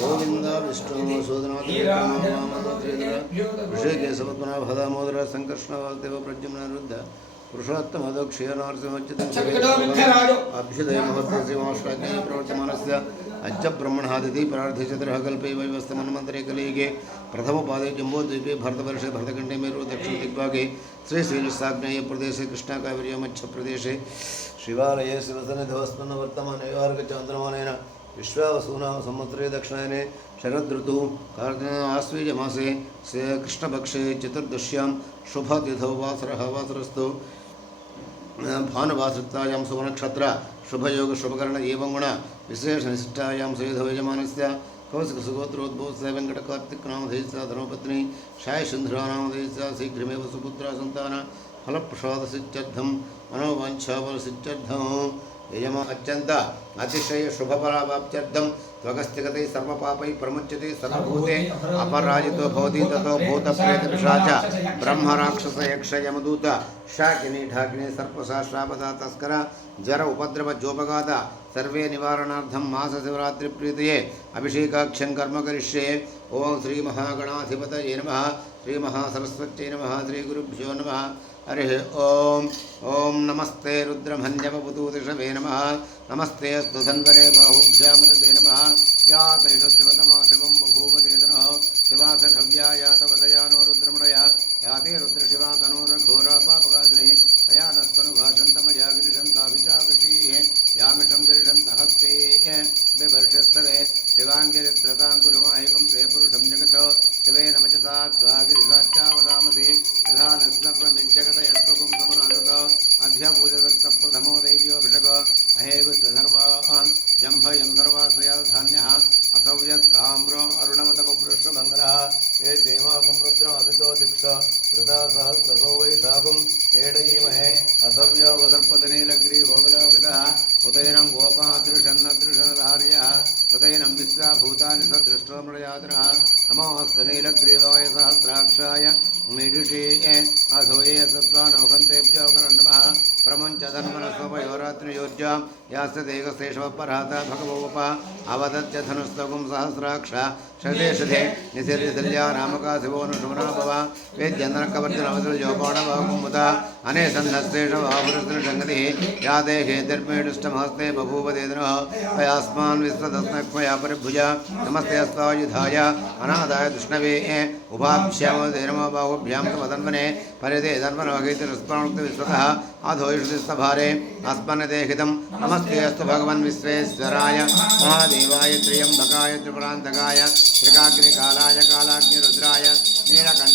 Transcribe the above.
गोविंद विष्णु ऋषिकेशपद्मनाभदामोदर संकर्षण वासुदेव प्रद्युम्न रुद्र पुरुषोत्तम अभ्युदय महत्वस्य माश्राज्ञे प्रवर्तमानस्य अच्च ब्रह्मणादिति परार्थे चतुरः कल्पे वैवस्तमन्वन्तरे कलियुगे प्रथमपादे जम्बूद्वीपे भरतवर्षे भरतखण्डे मेरु दक्षिण दिग्भागे श्रीशैलसाग्नेय प्रदेशे कृष्णाकावेर्या मध्यप्रदेशे शिवालये शिवसन्निधवस्पन्न वर्तमाने वार्गचान्द्रमानेन विश्वावसूनाम संवत्सरे दक्षिणायने शरदृतु आश्वीजमासे कृष्णपक्षे चतुर्दश्यां शुभतिथौ वासरः वासरस्तु भानुवासृक्तायां सुवर्णक्षत्र शुभयोग शुभकर्ण एवं गुण विशेषनिष्ठायां सयुधो यजमानस्य कौशिकसुगोत्रोद्भवस्य वेङ्कटकार्तिकनामधेयस्य धर्मपत्नी शायसिन्धुरानामधेयस्य शीघ्रमेव सुपुत्रा सन्तान फलप्रसादसित्यर्थं मनोवाञ्छाफलसित्यर्थं यजमा अत्यंत अतिशय शुभफलाप्त्यर्थं त्वगस्तिगते सर्वपापै प्रमुच्यते सर्वभूते अपराजितो भवति ततो भूतप्रेतपिशाच ब्रह्मराक्षस यक्ष यमदूत शाकिनी ढाकिनी सर्पशास्त्रापदा तस्कर जर उपद्रव जोपगाद सर्वे निवारणार्थं मासशिवरात्रिप्रीतये अभिषेकाख्यं कर्म करिष्ये। ओं श्री महागणाधिपतये नमः, श्री महासरस्वत्यै नमः, श्री गुरुभ्यो नमः। हरिः ओम ओम नमस्ते रुद्रमन्यवपुतूतिषवे नमः, नमस्ते अस्तु धन्वरे बाहुभ्यामते नमः। या तैषस्तिवतमा शिवं बभूव तेतनः शिवासखव्या यातवतया नो रुद्रमणया याते रुद्रशिवा तनोरघोरा पापकासिनी तया नस्तनुभाषन्तमया गिरिशन्ताभिचाकुषीः यामिषं गिरिशन्तहस्ते बिभर्षस्तवे शिवाङ्गिरित्रताङ्कुरुमाहिकं ते पुरुषं जगतो शिवेन वचसा त्वा गिरिशाच्चावदामसि यथा नस्नप्रमिज्जगत यष्पकुं समनादत अध्यपूजदत्तप्रथमो दैव्योऽभिषको अहेगुस्तधर्वान् जम्भयं सर्वासया धान्यः असव्यस्ताम्रो अरुणमतपृष्ठमङ्गलः ये देवाकुं रुद्रमभितो दीक्ष कृता सहस्रसो वैशाखुं एडयीमहे असव्योपसर्पतनीलग्रीवोविलोकितः उतैनं गोपादृशन्नदृशनधार्यः उतैनं विश्वाभूतानि सदृष्टो मृयातनः नमोऽस्तु नीलग्रीवाय सहस्राक्षाय मीडुषे अधोये सत्त्वानोहन्तेभ्यो नमः। प्रमुञ्च धन्वनस्वपयोरात्रियोज्यां यास्य देहस्तेषवपराता भगवोप अवदत्य धनुस्तगुं सहस्राक्ष शते शते निसिर्यसल्या नामका शिवोनुशुमना भव वेद्यन्दनकवर्जनवसुलयोपाणवाकुमुदा अनेसन्नस्तेषवापुरुषङ्गतिः या देहे दर्मेडुष्टमहस्ते बभूव देदनः तयास्मान् विश्वदस्मक्मया परिभुजा नमस्ते अस्तायुधाय अनादाय दुष्णवे उभाभ्यामदे नमो बाहुभ्यां तमधन्वने परिदे धन्वनवगीतिरस्मानुक्तविश्वतः आधोयुषतिस्तभारे अस्मन्नदेहितं नमस्ते अस्तु भगवन् विश्वेश्वराय महादेवाय त्र्यम्बकाय त्रिपुरान्तकाय त्रिकाग्निकालाय कालाग्निरुद्राय नीलकण्ठाय